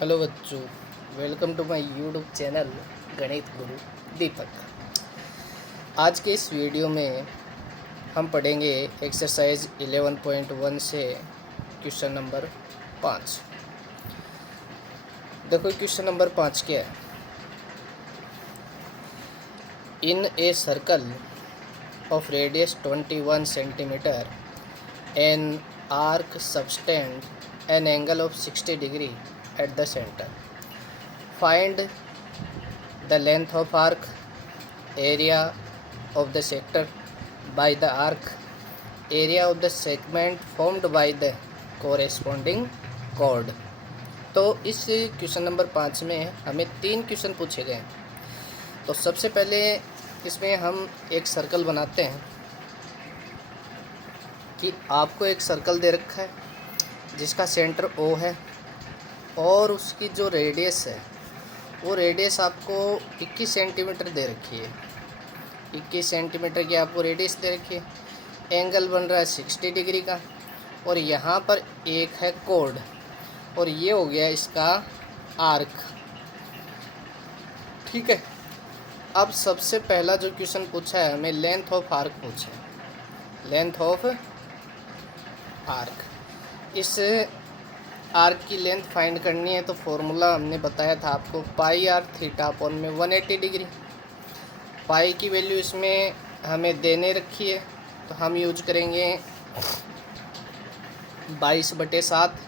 Hello बच्चों, welcome to my YouTube channel Ganit Guru दीपक। आज के इस वीडियो में हम पढ़ेंगे एक्सरसाइज 11.1 से क्वेश्चन नंबर 5। देखो क्वेश्चन नंबर 5 क्या है। In a circle of radius 21 centimetre an arc subtend an angle of 60 degree at the centre. Find the length of arc, area of the sector by the arc, area of the segment formed by the corresponding chord। तो इस question number 5 में हमें 3 question पूछे गए हैं। तो सबसे पहले इसमें हम एक सर्कल बनाते हैं कि आपको एक सर्कल दे रखा है जिसका सेंटर O है और उसकी जो रेडियस है वो रेडियस आपको 21 सेंटीमीटर दे रखी है। 21 सेंटीमीटर की आपको रेडियस दे रखी है। एंगल बन रहा है 60 डिग्री का और यहाँ पर एक है कोड और ये हो गया इसका आर्क। ठीक है। अब सबसे पहला जो क्वेश्चन पूछा है हमें लेंथ ऑफ आर्क पूछा है। लेंथ ऑफ आर्क, इस आर्क की लेंथ फाइंड करनी है तो फॉर्मूला हमने बताया था आपको, पाई आर थीटा अपॉन में 180 डिग्री। पाई की वैल्यू इसमें हमें देने रखी है तो हम यूज करेंगे 22/7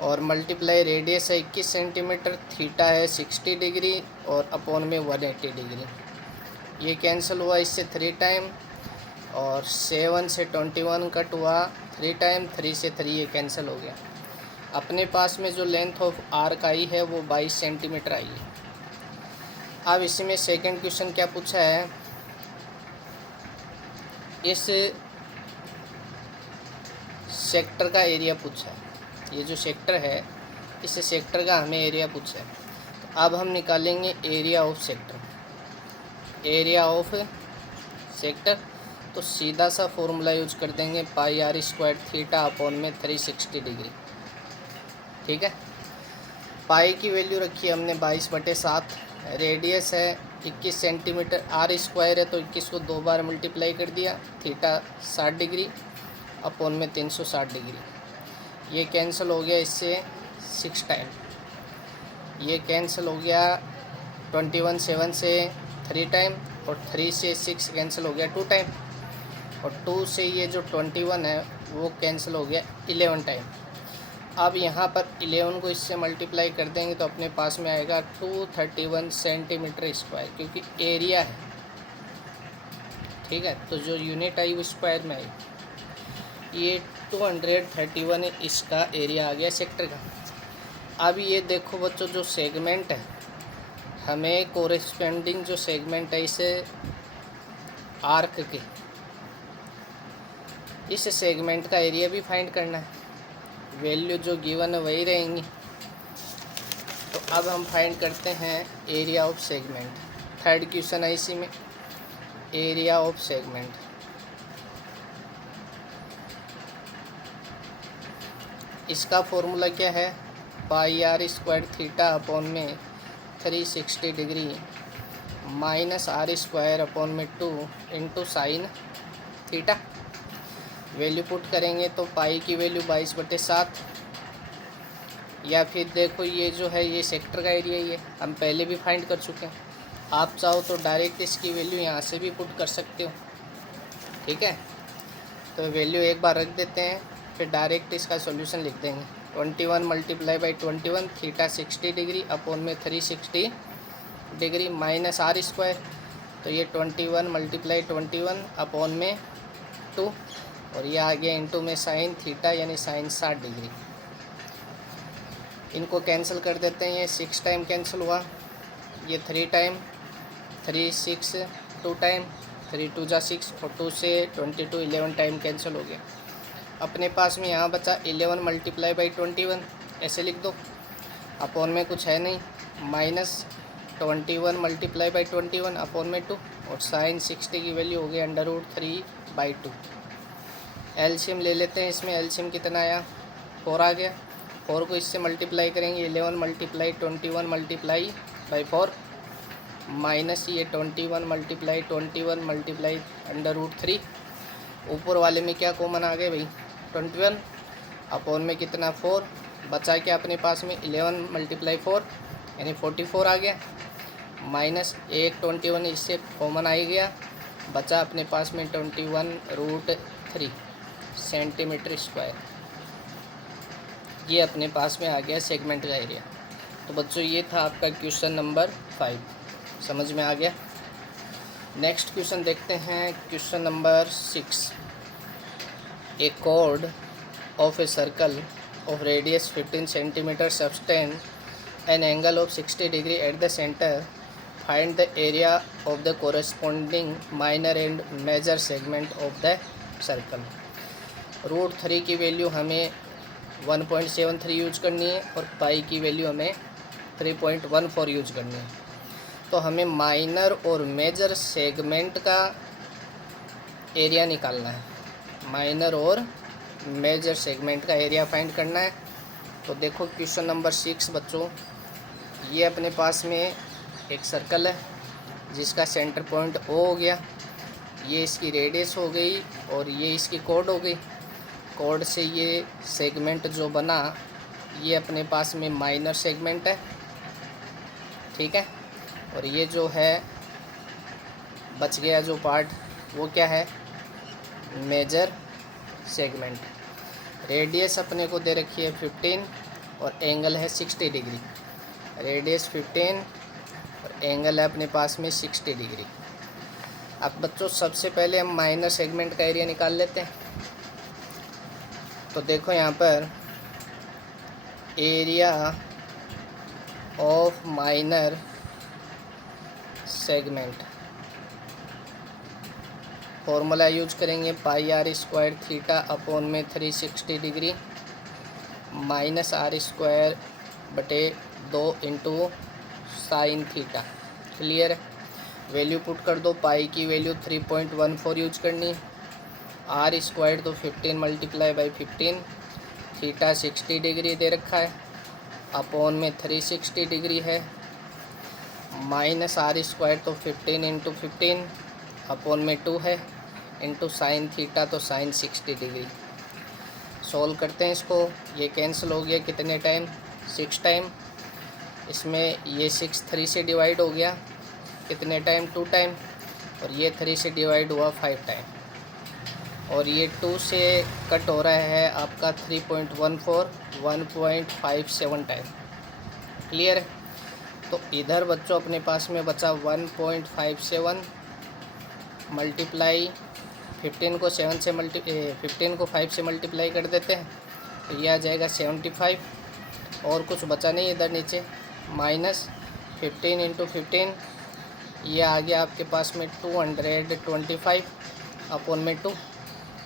और मल्टीप्लाई रेडियस है 21 सेंटीमीटर, थीटा है 60 डिग्री और अपॉन में 180 डिग्री। ये कैंसिल हुआ इससे 3 टाइम और 7 से 21 कट हुआ 3 टाइम, 3 से 3 ये कैंसिल हो गया। अपने पास में जो लेंथ ऑफ आर्क आई है वो 22 सेंटीमीटर आई है। अब इसी में सेकंड क्वेश्चन क्या पूछा है, इस सेक्टर का एरिया पूछा है। ये जो सेक्टर है इस सेक्टर का हमें एरिया पूछा है। तो अब हम निकालेंगे area of sector. Area of sector तो सीधा सा फॉर्मूला यूज कर देंगे, पाई आर स्क्वायर थीटा अपॉन में 360 डिग्री। ठीक है। पाई की वैल्यू रखी है हमने 22/7, रेडियस है 21 सेंटीमीटर, आर स्क्वायर है तो 21 को 2 बार मल्टीप्लाई कर दिया, थीटा 60 डिग्री अपॉन में 360 डिग्री। ये कैंसिल हो गया इससे 6 टाइम, ये कैंसिल हो गया 21 7 से 3 टाइम और 3 से 6 कैंसिल हो गया 2 टाइम और 2 से ये जो 21 है वो कैंसिल हो गया 11 टाइम। अब यहाँ पर 11 को इससे मल्टीप्लाई कर देंगे तो अपने पास में आएगा 231 सेंटीमीटर स्क्वायर, क्योंकि एरिया है। ठीक है। तो जो यूनिट आई वो स्क्वायर में आई, ये 231 इसका एरिया आ गया सेक्टर का। अब ये देखो बच्चों, जो सेगमेंट है हमें कोरेस्पेंडिंग जो सेगमेंट है इसे आर्क के, इस सेगमेंट का एरिया भी फाइंड करना है। वैल्यू जो गिवन है वही रहेंगी। तो अब हम फाइंड करते हैं area of segment. Third question है इसी में, एरिया ऑफ सेगमेंट। इसका फॉर्मूला क्या है, pi R square theta upon में 360 degree minus R square upon में 2 into sine theta. Value put करेंगे तो पाई की वैल्यू 22/7, या फिर देखो ये जो है ये सेक्टर का एरिया ही है, हम पहले भी फाइंड कर चुके हैं। आप चाहो तो डायरेक्ट इसकी वैल्यू यहाँ से भी पुट कर सकते हो। ठीक है। तो वैल्यू एक बार रख देते हैं फिर डायरेक्ट इसका सॉल्यूशन लिख देंगे। 21 multiply by 21 theta 60 degree upon में 360 डिग्री माइनस आर स्क्वायर, तो ये 21 मल्टीप्लाई 21 अपॉन में 2 और ये आ गया इंटू में साइन थीटा यानी साइन 60 डिग्री। इनको कैंसिल कर देते हैं, ये 6 टाइम कैंसिल हुआ, ये 3 टाइम, 3 6 2 टाइम, 3 2 जा 6 और 2 से 22 11 टाइम कैंसिल हो गया। अपने पास में यहाँ बचा 11 मल्टीप्लाई बाई 21, ऐसे लिख दो, अपॉन में कुछ है नहीं, माइनस 21 मल्टीप्लाई बाई 21 अपॉन में 2 और साइन 60 की वैल्यू हो गई √3/2। एलसीएम ले लेते हैं, इसमें एलसीएम कितना आया, 4 आ गया। 4 को इससे मल्टीप्लाई करेंगे, 11 मल्टीप्लाई 21 मल्टीप्लाई बाई 4 माइनस ये 21 मल्टीप्लाई 21 मल्टीप्लाई √3। ऊपर वाले में क्या कॉमन आ गए भाई 21, अपॉन में कितना 4, बचा क्या अपने पास में 11 मल्टीप्लाई 4 यानी 44 आ गया, माइनस एक 21 इससे कॉमन आ गया, बचा अपने पास में 21√3 सेंटीमीटर स्क्वायर। ये अपने पास में आ गया सेगमेंट का एरिया। तो बच्चों ये था आपका क्वेश्चन नंबर 5, समझ में आ गया। नेक्स्ट क्वेश्चन देखते हैं, question number 6। A chord of a circle of radius 15 centimeter subtend an angle of 60 degree at the center. Find the area of the corresponding minor and major segment of the circle. √3 की value हमें 1.73 use करनी है और पाई की value हमें 3.14 use करनी है। तो हमें माइनर और मेजर सेगमेंट का एरिया निकालना है, माइनर और मेजर सेगमेंट का एरिया फाइंड करना है। तो देखो क्वेश्चन नंबर 6 बच्चों, ये अपने पास में एक सर्कल है जिसका सेंटर पॉइंट O हो गया, ये इसकी रेडियस हो गई और ये इसकी कॉर्ड हो गई। कॉर्ड से ये सेगमेंट जो बना ये अपने पास में माइनर सेगमेंट है, ठीक है। और ये जो है बच गया जो पार्ट वो क्या है, मेजर सेगमेंट। रेडियस अपने को दे रखी है 15 और एंगल है 60 डिग्री। रेडियस 15 और एंगल है अपने पास में 60 डिग्री। अब बच्चों सबसे पहले हम माइनर सेगमेंट का एरिया निकाल लेते हैं। तो देखो यहाँ पर area of minor segment, formula use करेंगे πr² थीटा अपॉन में 360 डिग्री माइनस r² बटे 2 इंटू साइन थीटा। क्लियर है, वैल्यू पुट कर दो। पाई की वैल्यू 3.14 यूज करनी, r² तो 15 मल्टीप्लाई बाई 15, थीटा 60 डिग्री दे रखा है, अपॉन में 360 डिग्री है, माइनस r² तो 15 इंटू 15 अपॉन में 2 है, इंटू साइन थीटा तो साइन 60 डिग्री। सॉल्व करते हैं इसको, ये कैंसिल हो गया कितने टाइम, 6 टाइम। इसमें ये 6 3 से डिवाइड हो गया कितने टाइम, 2 टाइम। और ये 3 से डिवाइड हुआ 5 टाइम। और ये 2 से कट हो रहा है आपका 3.14 1.57 टाइम। क्लियर है। तो इधर बच्चों अपने पास में बचा 1.57 मल्टीप्लाई 15 को 15 को 5 से मल्टीप्लाई कर देते हैं तो ये आ जाएगा 75। और कुछ बचा नहीं इधर नीचे, माइनस 15 इंटू 15 ये आ गया आपके पास में 225 अपॉन में 2,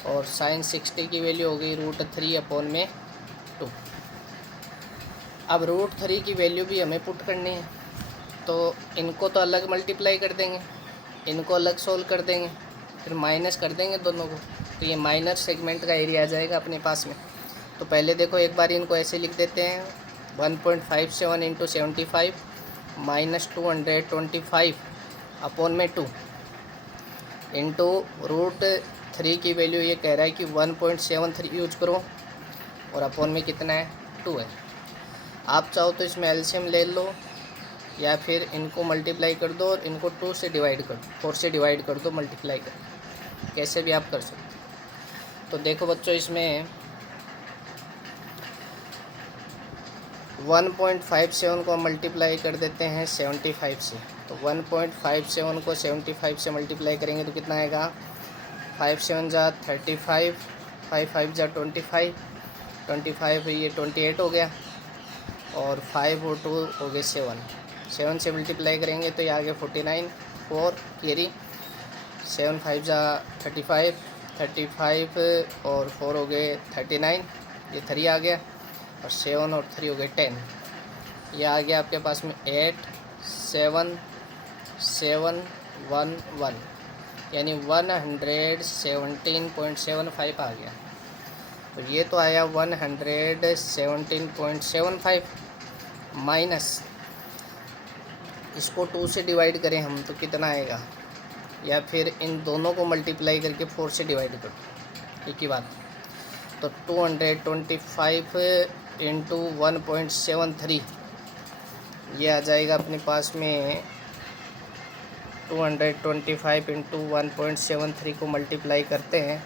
और साइन 60 की वैल्यू हो गई √3 अपॉन में 2। अब √3 की वैल्यू भी हमें पुट करनी है, तो इनको तो अलग मल्टीप्लाई कर देंगे, इनको अलग सोल्व कर देंगे, फिर माइनस कर देंगे दोनों को, तो ये माइनर सेगमेंट का एरिया आ जाएगा अपने पास में। तो पहले देखो एक बार इनको ऐसे लिख देते हैं, 1.57 इंटू 75 माइनस 225 अपॉन में 2 इंटू √3 की वैल्यू ये कह रहा है कि 1.73 यूज करो, और अपॉन में कितना है 2 है। आप चाहो तो इसमें एलसीएम ले लो या फिर इनको मल्टीप्लाई कर दो और इनको 2 से डिवाइड कर दो, 4 से डिवाइड कर दो, मल्टीप्लाई कर, कैसे भी आप कर सकते। तो देखो बच्चों इसमें 1.57 को मल्टीप्लाई कर देते हैं 75 से, तो 1.57 को 75 से मल्टीप्लाई करेंगे तो कितना आएगा, 5 7 जा 35, 5 5 जा 25, 25 ये 28 हो गया, और 5 और 2 हो गए 7 से मल्टीप्लाई करेंगे तो ये आ गया 49, 4 कैरी, 7 5 जा 35, 35 और 4 हो गए 39, ये 3 आ गया, और 7 और 3 हो गए 10। ये आ गया आपके पास में 8 7 7 1 1 यानी 117.75 आ गया। तो ये तो आया 117.75 माइनस, इसको 2 से डिवाइड करें हम तो कितना आएगा, या फिर इन दोनों को मल्टीप्लाई करके 4 से डिवाइड करो, एक ही बात। तो 225 इंटू 1.73 ये आ जाएगा अपने पास में 225 इंटू 1.73 को मल्टीप्लाई करते हैं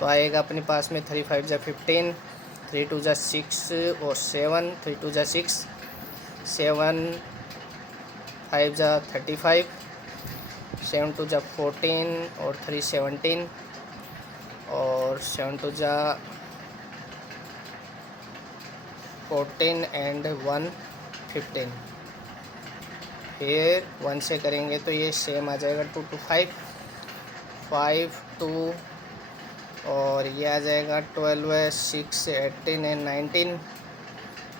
तो आएगा अपने पास में 3 5 जा 15, 3 2 जा 6 और 7, 3 2 जा 6, 7 5 जा 35, 7 2 जा 14 और 3 17 और 7 2 जा 14 एंड 1 15। फिर 1 से करेंगे तो ये सेम आ जाएगा 2 2 5 5 2 और ये आ जाएगा 12 6 18 एंड 19,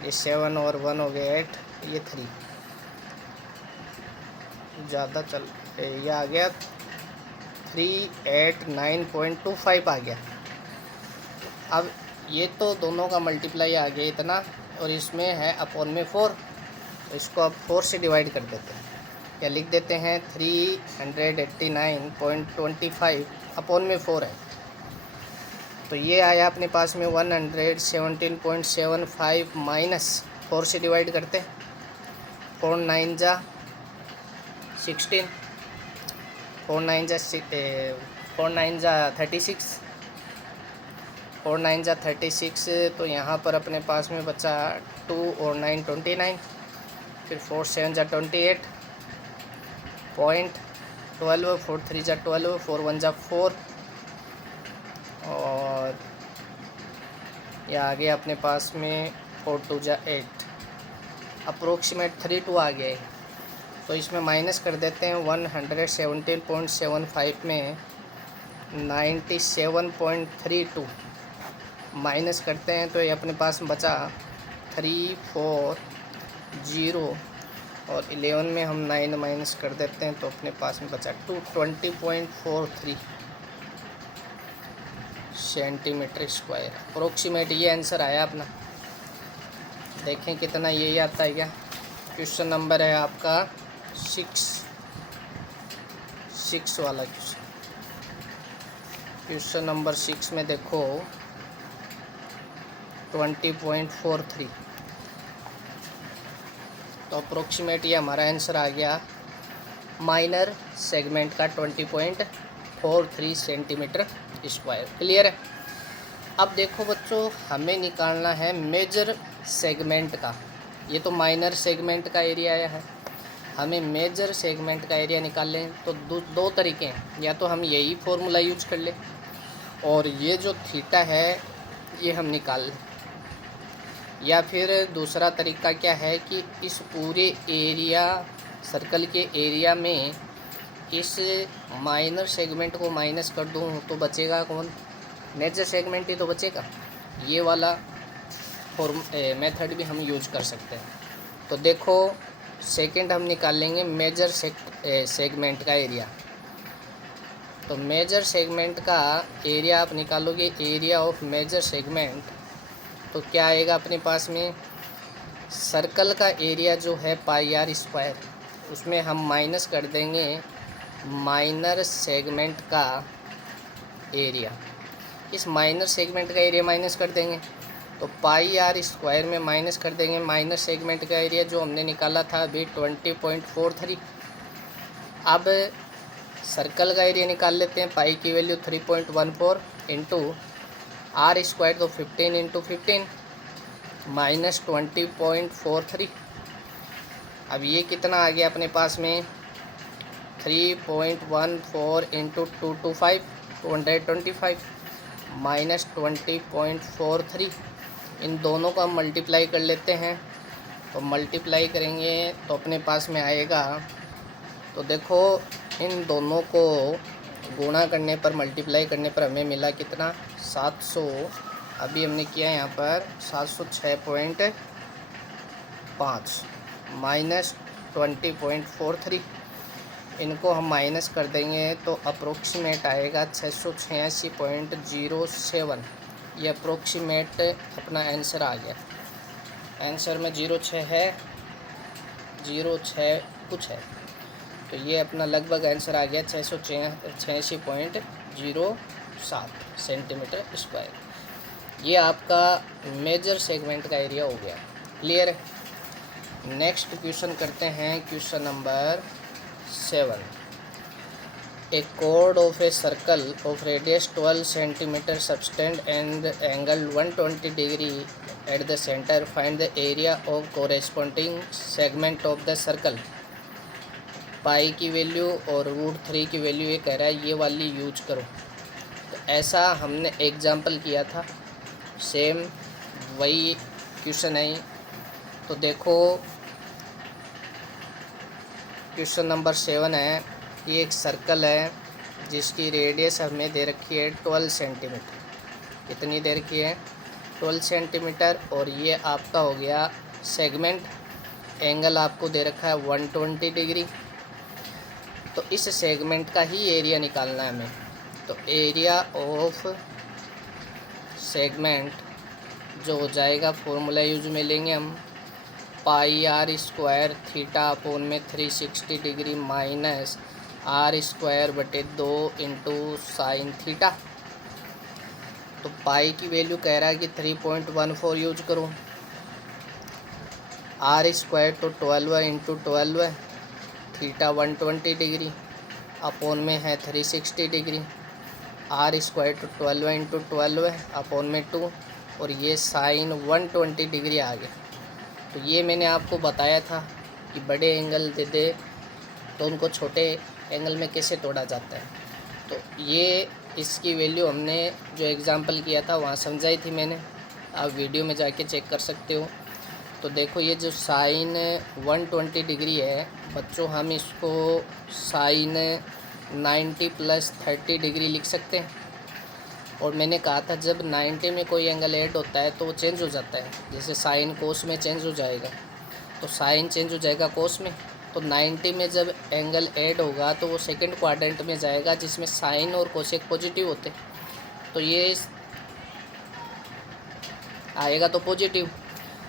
ये 7 और 1 हो गया 8, ये 3 ज़्यादा चल, ये आ गया 389.25 आ गया। अब ये तो दोनों का मल्टीप्लाई आ गया इतना, और इसमें है अपॉन में 4, तो इसको अब 4 से डिवाइड कर देते हैं, या लिख देते हैं 389.25 अपॉन में 4 है। तो ये आया अपने पास में 117.75 माइनस 4 से डिवाइड करते हैं, 4 9 जा 16, 4 9 जा 36, 4 9 जा 36, तो यहाँ पर अपने पास में बचा 2 और 9 29, फिर 4 7 जा 28 पॉइंट 12, 4 3 जा 12, 4 1 जा 4 और यह आ गया अपने पास में 4 2 जा 8, अप्रोक्सीमेट 3 2 आ गया है। तो इसमें माइनस कर देते हैं, 117.75 में 97.32 माइनस करते हैं तो ये अपने पास में बचा 340 और 11 में हम 9 माइनस कर देते हैं तो अपने पास में बचा 220.43 सेंटीमीटर स्क्वायर अप्रोक्सीमेट। ये आंसर आया अपना, देखें कितना ये आता है क्या। क्वेश्चन नंबर है आपका 6 वाला क्वेश्चन। क्वेश्चन नंबर 6 में देखो 20.43, तो अप्रोक्सीमेट ये हमारा आंसर आ गया माइनर सेगमेंट का 20.43 सेंटीमीटर स्क्वायर। क्लियर है। अब देखो बच्चों, हमें निकालना है मेजर सेगमेंट का। ये तो माइनर सेगमेंट का एरिया है, हमें मेजर सेगमेंट का एरिया निकाल लें तो दो तरीके हैं, या तो हम यही फॉर्मूला यूज कर लें और ये जो थीटा है ये हम निकाल लें, या फिर दूसरा तरीका क्या है कि इस पूरे एरिया सर्कल के एरिया में इस माइनर सेगमेंट को माइनस कर दूं तो बचेगा कौन, मेजर सेगमेंट ही तो बचेगा। ये वाला मेथड भी हम यूज कर सकते हैं। तो देखो सेकंड हम निकाल लेंगे मेजर सेगमेंट का एरिया। तो मेजर सेगमेंट का एरिया आप निकालोगे, एरिया ऑफ मेजर सेगमेंट, तो क्या आएगा अपने पास में, सर्कल का एरिया जो है पाई आर स्क्वायर, उसमें हम माइनस कर देंगे माइनर सेगमेंट का एरिया। इस माइनर सेगमेंट का एरिया माइनस कर देंगे तो पाई आर स्क्वायर में माइनस कर देंगे माइनर सेगमेंट का एरिया जो हमने निकाला था अभी 20.43। अब सर्कल का एरिया निकाल लेते हैं, पाई की वैल्यू 3.14 इंटू आर स्क्वायर तो 15 इंटू 15 माइनस 20.43। अब ये कितना आ गया अपने पास में 3.14 इंटू 225 माइनस 20.43। इन दोनों को हम मल्टीप्लाई कर लेते हैं, तो मल्टीप्लाई करेंगे तो अपने पास में आएगा, तो देखो इन दोनों को गुणा करने पर मल्टीप्लाई करने पर हमें मिला कितना 700, अभी हमने किया यहाँ पर 706.5 माइनस 20.43। इनको हम माइनस कर देंगे तो अप्रोक्सीमेट आएगा 686.07 ये अप्रोक्सीमेट अपना आंसर आ गया। आंसर में 06 है, 06 कुछ है, तो ये अपना लगभग आंसर आ गया 686.07 सेंटीमीटर स्क्वायर। ये आपका मेजर सेगमेंट का एरिया हो गया। क्लियर है। नेक्स्ट क्वेश्चन करते हैं, question number 7। A chord of a circle of radius 12 centimeter subtend and angle 120 degree at the center. Find the area of corresponding segment of the circle. पाई की value और √3 की value ये कह रहा है, ये वाली यूज करो। तो ऐसा हमने एग्जाम्पल किया था, सेम वही क्वेश्चन है। तो देखो क्वेश्चन नंबर 7 है। ये एक सर्कल है जिसकी रेडियस हमें दे रखी है 12 सेंटीमीटर। कितनी दे रखी है? 12 सेंटीमीटर। और ये आपका हो गया सेगमेंट, एंगल आपको दे रखा है 120 डिग्री। तो इस सेगमेंट का ही एरिया निकालना है हमें। तो एरिया ऑफ सेगमेंट जो हो जाएगा, फॉर्मूला यूज में लेंगे हम, πr² थीटा अपोन में 360 degree minus r²/2 into sine theta. तो पाई की वैल्यू कह रहा है कि 3.14 यूज करो। r² तो 12 इंटू 12, थीटा 120 डिग्री अपोन में है 360 डिग्री, r² तो 12 इंटू 12 अपोन में 2, और ये साइन 120 डिग्री आ गया। तो ये मैंने आपको बताया था कि बड़े एंगल दे दे तो उनको छोटे एंगल में कैसे तोड़ा जाता है। तो ये इसकी वैल्यू हमने जो एग्ज़ाम्पल किया था वहाँ समझाई थी मैंने, आप वीडियो में जाके चेक कर सकते हो। तो देखो ये जो साइन 120 डिग्री है बच्चों, हम इसको साइन 90 + 30 डिग्री लिख सकते हैं। और मैंने कहा था जब 90 में कोई एंगल ऐड होता है तो वो चेंज हो जाता है, जैसे साइन कोस में चेंज हो जाएगा, तो साइन चेंज हो जाएगा कोस में। तो 90 में जब एंगल ऐड होगा तो वो सेकंड क्वाड्रेंट में जाएगा जिसमें साइन और कोसेक पॉजिटिव होते, तो ये आएगा तो पॉजिटिव,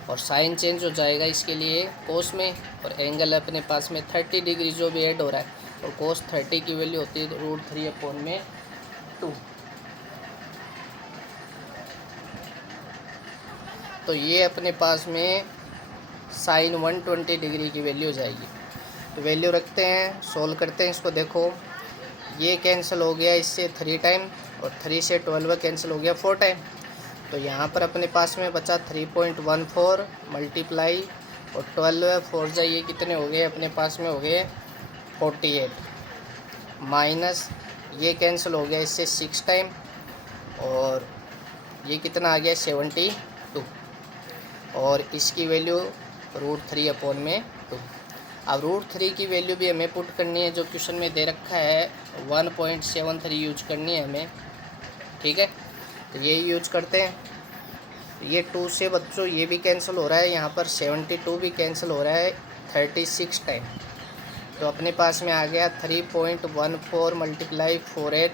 और साइन चेंज हो जाएगा इसके लिए कोस में, और एंगल अपने पास में 30 डिग्री जो भी ऐड हो रहा है, और कोस 30 की वैल्यू होती है √3/2। तो ये अपने पास में साइन 120 डिग्री की वैल्यू हो जाएगी। तो वैल्यू रखते हैं, सोल्व करते हैं इसको। देखो ये कैंसिल हो गया इससे 3 टाइम, और 3 से 12 कैंसिल हो गया 4 टाइम। तो यहाँ पर अपने पास में बचा 3.14 मल्टीप्लाई और 12 4 जाइए कितने हो गए अपने पास में, हो गए 48, माइनस ये कैंसिल हो गया इससे 6 टाइम, और ये कितना आ गया 72, और इसकी वैल्यू √3/2। अब √3 की वैल्यू भी हमें पुट करनी है, जो क्वेश्चन में दे रखा है 1.73 यूज करनी है हमें। ठीक है, तो ये यूज करते हैं। ये 2 से बच्चों ये भी कैंसिल हो रहा है, यहाँ पर 72 भी कैंसिल हो रहा है 36 टाइम। तो अपने पास में आ गया 3.14 मल्टीप्लाई 48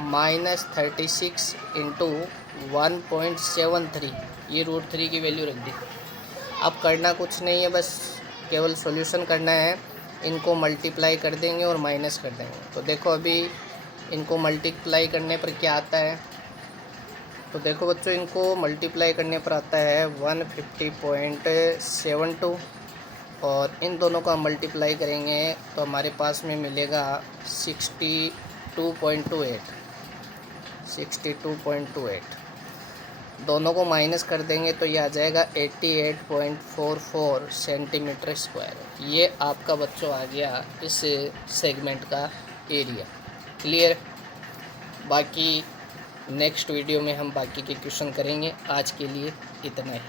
माइनस 36 इंटू 1.73, ये √3 की वैल्यू रख दी। अब करना कुछ नहीं है, बस केवल सॉल्यूशन करना है, इनको मल्टीप्लाई कर देंगे और माइनस कर देंगे। तो देखो अभी इनको मल्टीप्लाई करने पर क्या आता है। तो देखो बच्चों इनको मल्टीप्लाई करने पर आता है 150.72, और इन दोनों का मल्टीप्लाई करेंगे तो हमारे पास में मिलेगा 62.28। दोनों को माइनस कर देंगे तो ये आ जाएगा 88.44 सेंटीमीटर स्क्वायर। ये आपका बच्चों आ गया इस सेगमेंट का एरिया। क्लियर। बाकी नेक्स्ट वीडियो में हम बाकी के क्वेश्चन करेंगे। आज के लिए इतना ही।